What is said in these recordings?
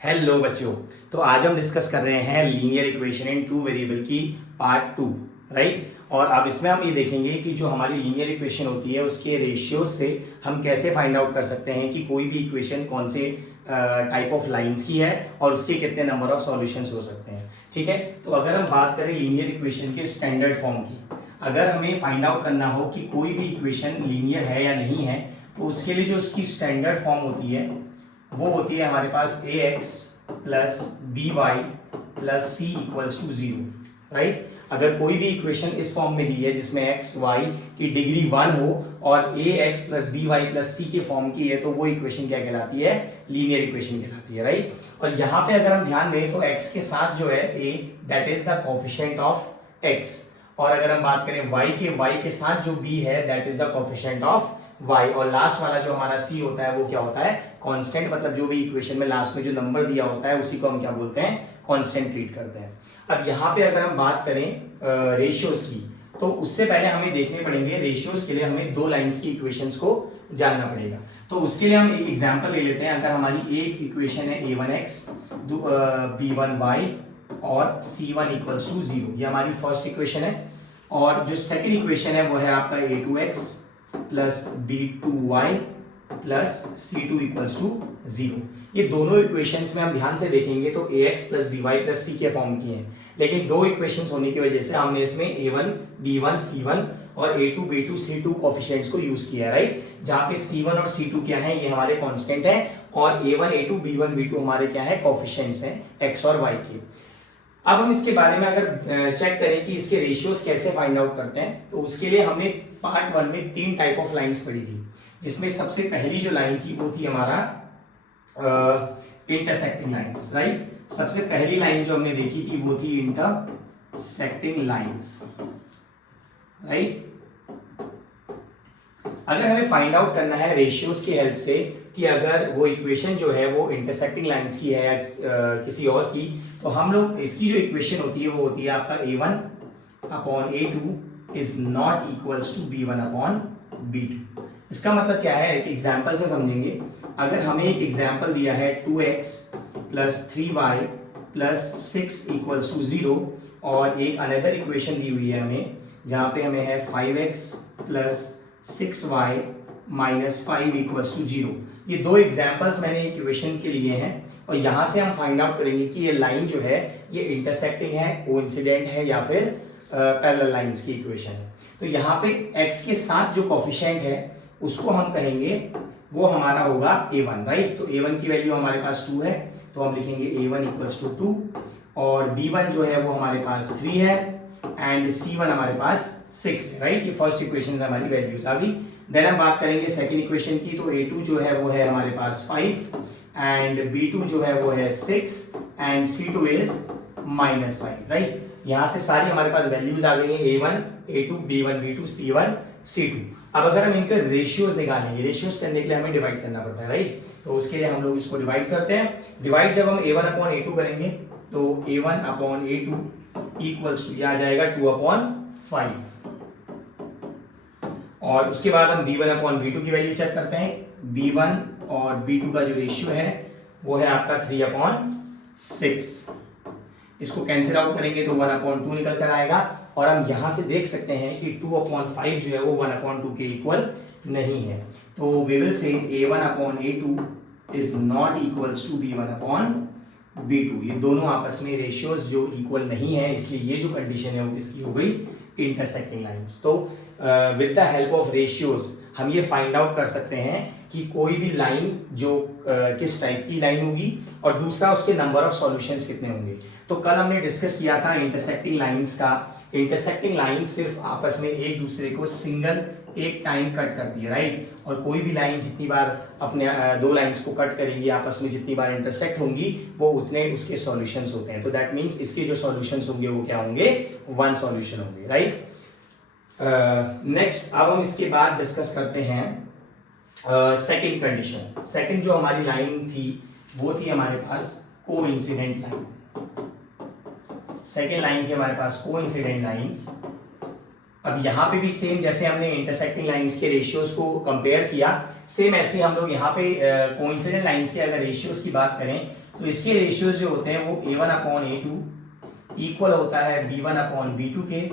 Hello बच्चों। तो आज हम डिस्कस कर रहे हैं linear equation in two variable की पार्ट 2, राइट। और अब इसमें हम ये देखेंगे कि जो हमारी लीनियर इक्वेशन होती है उसके रेशियोज से हम कैसे फाइंड आउट कर सकते हैं कि कोई भी इक्वेशन कौन से टाइप ऑफ लाइंस की है और उसके कितने नंबर ऑफ सॉल्यूशंस हो सकते हैं। ठीक है, तो अगर हम बात करें लीनियर इक्वेशन के स्टैंडर्ड फॉर्म की, अगर हमें फाइंड आउट करना हो कि कोई भी इक्वेशन लीनियर है या नहीं है, तो उसके लिए जो उसकी स्टैंडर्ड फॉर्म होती है वो होती है हमारे पास A X plus B Y plus C equals to zero, right. अगर कोई भी इक्वेशन इस फॉर्म में दी है जिसमें एक्स वाई की डिग्री 1 हो और A X plus B Y plus C के फॉर्म की है, तो वो इक्वेशन क्या कहलाती है? लीनियर इक्वेशन कहलाती है, राइट। और यहाँ पे अगर हम ध्यान दें तो एक्स के साथ जो है A, that is the coefficient of X, और अगर हम बात करें y के साथ जो b है that is the coefficient of y, और लास्ट वाला जो हमारा c होता है वो क्या होता है? कांस्टेंट। मतलब जो भी इक्वेशन में लास्ट में जो नंबर दिया होता है उसी को हम क्या बोलते हैं? कांस्टेंट ट्रीट करते हैं। अब यहाँ पे अगर हम बात करें रेशियोज की, तो उससे पहले हमें देखने पड़ेंगे रेशियोज के लिए हमें दो लाइंस की इक्वेशंस को जानना पड़ेगा। तो उसके लिए हम एक एग्जांपल ले लेते हैं। अगर हमारी एक इक्वेशन है a1x b1y और c1 इक्वल्स टू 0, ये हमारी फर्स्ट इक्वेशन है। और जो सेकंड इक्वेशन है वो है आपका a2x plus b2y plus c2 equals to 0। ये दोनों इक्वेशंस में हम ध्यान से देखेंगे तो ax plus by plus c के फॉर्म की हैं, लेकिन दो इक्वेशंस होने की वजह से हमने इसमें a1 b1 c1 और a2 b2 c2 कोफिशिएंट्स को यूज किया है, राइट। जहाँ पे c1 और c2 क्या है? ये हमारे कांस्टेंट है, और a1 a2 b1 b2 हमारे क्या है? कोफिशिएंट्स हैं x और y के। अब हम इसके बारे में अगर चेक करें कि इसके रेशियोज कैसे फाइंड आउट करते हैं, तो उसके लिए हमने पार्ट 1 में 3 टाइप ऑफ लाइंस पढ़ी थी, जिसमें सबसे पहली जो लाइन थी वो थी हमारा इंटरसेक्टिंग लाइंस, राइट। सबसे पहली लाइन जो हमने देखी थी वो थी इंटरसेक्टिंग लाइंस, राइट। अगर हमें फाइंड आउट करना है रेशियोज की हेल्प से कि अगर वो इक्वेशन जो है वो इंटरसेक्टिंग लाइंस की है या किसी और की, तो हम लोग इसकी जो इक्वेशन होती है वो होती है आपका a1 upon a2 is not equals to b1 upon b2। इसका मतलब क्या है? एक एग्जाम्पल से समझेंगे। अगर हमें एक एग्जाम्पल दिया है 2x plus 3y plus 6 equals to 0, और एक अनदर इक्वेशन दी हुई है हमें जहाँ पे हमें है 5x plus 6y minus 5 equals to 0। ये दो एग्जाम्पल्स मैंने इक्वेशन के लिए हैं, और यहाँ से हम फाइंड आउट करेंगे कि ये लाइन जो है ये इंटरसेक्टिंग है, कोइंसिडेंट है, या फिर पैरेलल लाइंस की इक्वेशन है। तो यहाँ पे x के साथ जो कोफिशिएंट है उसको हम कहेंगे वो हमारा होगा a1, राइट। तो a1 की वैल्यू हमारे पास 2 है, तो हम लिखेंगे a1 इक्वल्स टू 2, और b1 जो है वो हमारे पास 3 है, एंड c1 हमारे पास 6 है, राइट। ये फर्स्ट इक्वेशन हमारी वैल्यूज आ गई। देन हम बात करेंगे सेकंड इक्वेशन की, तो a2 जो है वो है हमारे पास 5, एंड b2 जो है वो है 6, and c2 is minus 5, right. यहाँ से सारी हमारे पास वैल्यूज आ गई हैं a1 a2 b1 b2 c1 c2। अब अगर हम इनके रेशियोज निकालेंगे, रेशियोज करने के लिए हमें डिवाइड करना पड़ता है, राइट। तो उसके लिए हम लोग इसको डिवाइड करते हैं। डिवाइड जब हम a1 अपॉन a2 करेंगे तो a1 upon a2 equals to आ जाएगा 2 अपॉन 5, और उसके बाद हम b1 अपॉन b2 की वैल्यू चेक करते हैं। b1 और b2 का जो रेशियो है वो है आपका 3 अपॉन 6। इसको कैंसिल आउट करेंगे तो 1 अपॉन 2 निकल कर आएगा, और हम यहां से देख सकते हैं कि 2 अपॉन 5 जो है वो 1 अपॉन 2 के इक्वल नहीं है। तो we will say a1 upon a2 is not equals to b1 upon b2। ये दोनों आपस में रेशियोज जो इक्वल नहीं है, इसलिए ये जो कंडीशन है वो इसकी हो गई इंटरसेक्टिंग लाइंस। तो with the help of ratios हम ये फाइंड आउट कर सकते हैं कि कोई भी लाइन जो किस टाइप की लाइन होगी, और दूसरा उसके नंबर ऑफ सॉल्यूशंस कितने होंगे। तो कल हमने डिस्कस किया था इंटरसेक्टिंग लाइंस का। इंटरसेक्टिंग लाइंस सिर्फ आपस में एक दूसरे को सिंगल एक टाइम कट करती है, राइट। और कोई भी लाइन जितनी बार अपने दो लाइंस को कट करेंगी, आपस में जितनी बार इंटरसेक्ट होंगी वो उतने उसके सॉल्यूशंस होते हैं। तो दैट मीन्स इसके जो सॉल्यूशंस होंगे वो क्या होंगे? 1 सॉल्यूशन होंगे, राइट। नेक्स्ट अब हम इसके बाद डिस्कस करते हैं सेकंड कंडीशन। सेकंड जो हमारी लाइन थी वो थी हमारे पास कोइंसिडेंट लाइन। सेकेंड लाइन थी हमारे पास कोइंसिडेंट लाइंस। अब यहाँ पे भी सेम जैसे हमने इंटरसेक्टिंग लाइंस के रेशियोज को कंपेयर किया, सेम ऐसे हम लोग यहाँ पे कोइंसिडेंट लाइंस के अगर रेशियोज की बात करें तो इसके रेशियोज जो होते हैं वो A1/A2 इक्वल होता है B1/B2 के,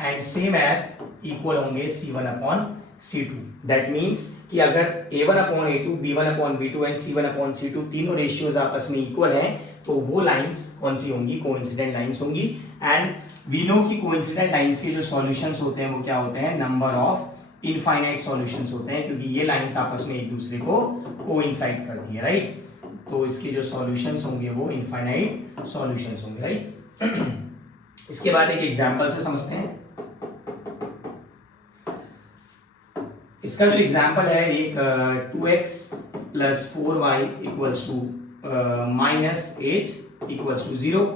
एंड सेम एज इक्वल होंगे C1/C2। दैट मीन्स कि अगर A1/A2, B1/B2 एंड C1/C2 तीनों रेशियोज आपस में इक्वल हैं तो वो लाइंस कौन सी होंगी, कोइंसिडेंट लाइंस होंगी। एंड वी नो कि कोइंसिडेंट लाइंस के जो सॉल्यूशंस होते हैं वो क्या होते हैं, नंबर ऑफ इनफाइनाइट सॉल्यूशंस होते हैं, क्योंकि ये लाइंस आपस में एक दूसरे को कोइंसाइड करती है, राइट। तो इसके जो सॉल्यूशंस होंगे वो इनफाइनाइट सॉल्यूशंस होंगे, राइट। इसके बाद एक एग्जांपल से समझते हैं। इसका जो एग्जांपल है एक 2x + 4y = -8 = 0।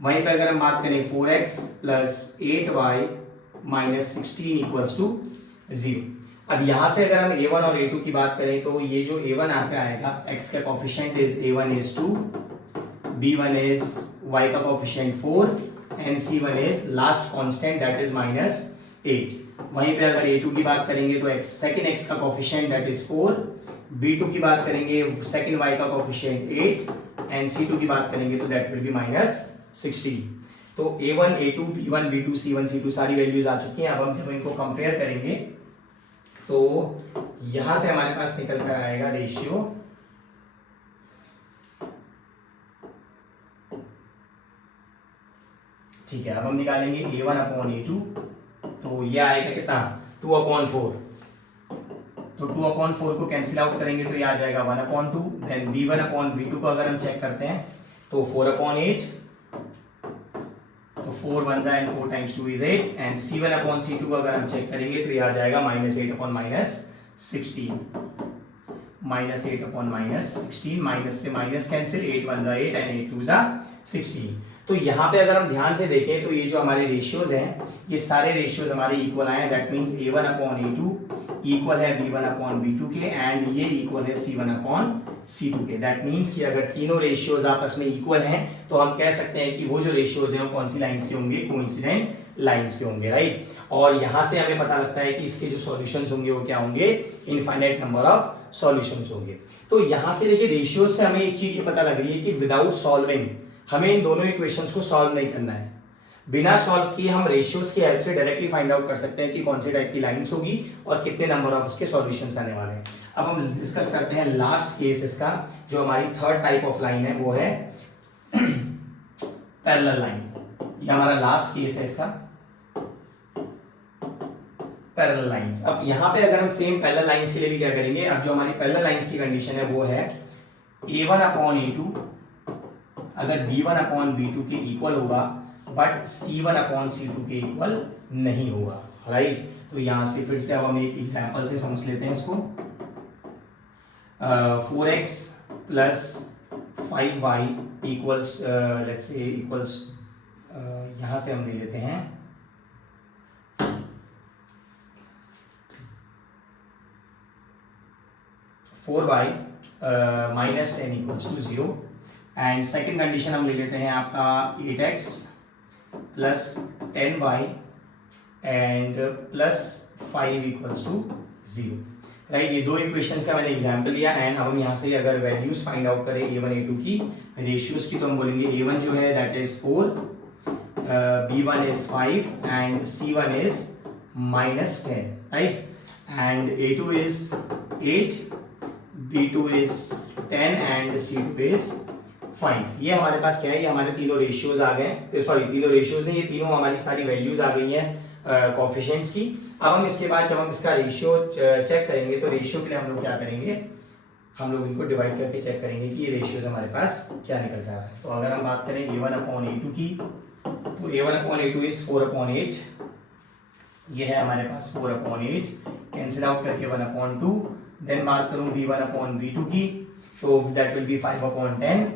वहीं पर अगर हम बात करें 4x + 8y - 16 = 0। अब यहां से अगर हम A1 और A2 की बात करें तो ये जो A1 यहां से आएगा, x का coefficient is A1 is 2, B1 is y का coefficient 4 and C1 is last constant that is -8। वहीं पे अगर A2 की बात करेंगे तो सेकंड x का कोफिशिएंट दैट इज 4, B2 की बात करेंगे सेकंड y का कोफिशिएंट 8 एंड C2 की बात करेंगे तो दैट विल बी -16। तो A1, A2, B1, B2, C1, C2 सारी वैल्यूज आ चुकी हैं। अब हम जब इनको कंपेयर करेंगे तो यहां से हमारे पास निकल कर आएगा रेशियो ठीक है। अब हम निकालेंगे A1/A2, तो ये आएगा कितना 2/4। तो 2/4 को कैंसिल आउट करेंगे तो ये आ जाएगा 1/2। देन B1/B2 को अगर हम चेक करते हैं तो 4/8, तो 4 1 and 4 times 2 is 8 and C1/C2 को अगर हम चेक करेंगे तो ये आ जाएगा -8/-16, -8/-16, माइनस से माइनस कैंसिल, 8 1 8 एंड 8 2 16। तो यहाँ पे अगर हम ध्यान से देखें तो ये जो हमारे रेशियोज हैं ये सारे रेशियोज हमारे इक्वल आए हैं। दैट मींस A1/A2 इक्वल है B1/B2 के एंड ये इक्वल है C1/C2 के। दैट मींस कि अगर तीनों रेशियोज आपस में इक्वल हैं तो हम कह सकते हैं कि वो जो रेशियोज हैं वो कौन सी लाइंस के होंगे, कोइंसिडेंट लाइंस के होंगे, राइट। और यहाँ से हमें पता लगता है कि इसके जो सॉल्यूशंस होंगे वो क्या होंगे, इनफाइनाइट नंबर ऑफ सॉल्यूशंस होंगे। तो यहाँ से देखिए रेशियोज से हमें एक चीज ये पता लग रही है कि विदाउट सॉल्विंग हमें इन दोनों इक्वेशंस को सॉल्व नहीं करना है। बिना सॉल्व किए हम रेशियोज की हेल्प से डायरेक्टली फाइंड आउट कर सकते हैं कि कौन से टाइप की लाइंस होगी और कितने नंबर ऑफ इसके सॉल्यूशंस आने वाले हैं। अब हम डिस्कस करते हैं लास्ट केस इसका, जो हमारी थर्ड टाइप ऑफ लाइन है वो है पैरेलल लाइन। ये हमारा लास्ट केस है इसका, पैरेलल लाइंस। अब यहाँ पे अगर हम सेम पैरेलल लाइंस के लिए भी क्या करेंगे, अब जो हमारी पैरेलल लाइंस की कंडीशन है वो है A1/A2 अगर B1/B2 के इक्वल होगा बट C1/C2 के इक्वल नहीं होगा, राइट। तो यहां से फिर से अब हम एक एग्जांपल से समझ लेते हैं इसको। 4x + 5y equals let's say equals यहां से हम ले लेते हैं 4y -10 = 0 एंड सेकेंड कंडीशन हम ले लेते हैं आपका 8x + 10y एंड +5 = 0, राइट। ये दो इक्वेशंस का मैंने एग्जांपल लिया एंड अब हम यहाँ से अगर वैल्यूज फाइंड आउट करें A1 A2 की रेशियोज की तो हम बोलेंगे A1 जो है that is 4, B1 is 5 and C1 is -10, right. And A2 is 8, B2 is 10 and C2 is 5। ये हमारे पास क्या है, ये हमारे तीनों रेशियोज आ गए, सॉरी तीनों रेशियोज नहीं, ये तीनों हमारी सारी वैल्यूज आ गई हैं कोफिशिएंट्स की। अब हम इसके बाद जब हम इसका रेशियो चेक करेंगे तो रेशियो के लिए हम लोग क्या करेंगे, हम लोग इनको डिवाइड करके चेक करेंगे कि ये रेशियोज हमारे पास क्या निकल कर आ रहा है। तो अगर हम बात करें A1/A2 की तो A1/A2 इज 4/8, ये है हमारे पास 4/8, कैंसिल आउट करके 1/2। देन बात करूं B1/B2 की तो that will be 5/10,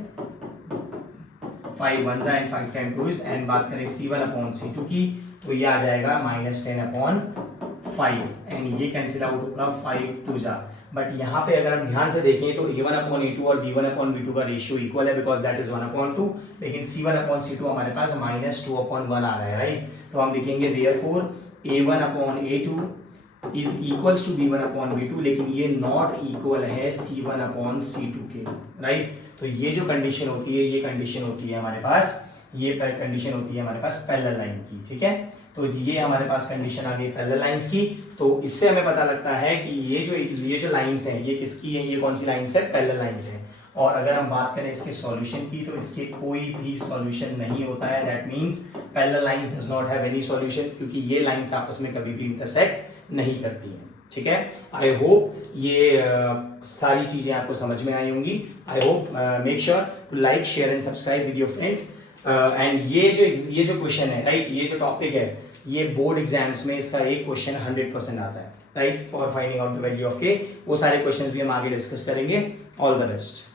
5 1 and 5 time 2 and बात करें C1/C2 की तो ये आ जाएगा -10/5 एंड ये कैंसिल आउट होगा 5 2 जा। बट यहाँ पे अगर हम ध्यान से देखें तो A1/A2 और B1/B2 का रेशियो इक्वल है बिकॉज दैट इज 1/2, लेकिन C1/C2 हमारे पास -2/1 आ रहा है, राइट। तो हम लिखेंगे therefore A1 upon A2 is equals to B1 upon B2, लेकिन ये नॉट इक्वल है C1 अपॉन C2 के, राइट। तो ये जो कंडीशन होती है, ये कंडीशन होती है हमारे पास, ये कंडीशन होती है हमारे पास पैरेलल लाइन की, ठीक है। तो ये हमारे पास कंडीशन आ गई पैरेलल लाइंस की। तो इससे हमें पता लगता है कि ये जो लाइंस हैं ये किसकी है, ये कौन सी लाइंस है, पैरेलल लाइंस है। और अगर हम बात करें इसके सॉल्यूशन की, तो इसके कोई भी सॉल्यूशन नहीं होता है। That means parallel lines does not have any solution, क्योंकि ये लाइंस आपस में कभी भी इंटरसेक्ट नहीं करती हैं, ठीक है। आई होप ये सारी चीजें आपको समझ में आई होंगी। I hope make sure to like, share and subscribe with your friends. And ये जो क्वेश्चन है, राइट, ये जो टॉपिक है, ये बोर्ड एग्जाम्स में इसका एक क्वेश्चन 100% आता है, right, for finding out the value of के। वो सारे क्वेश्चंस भी हम आगे डिस्कस करेंगे। All the best.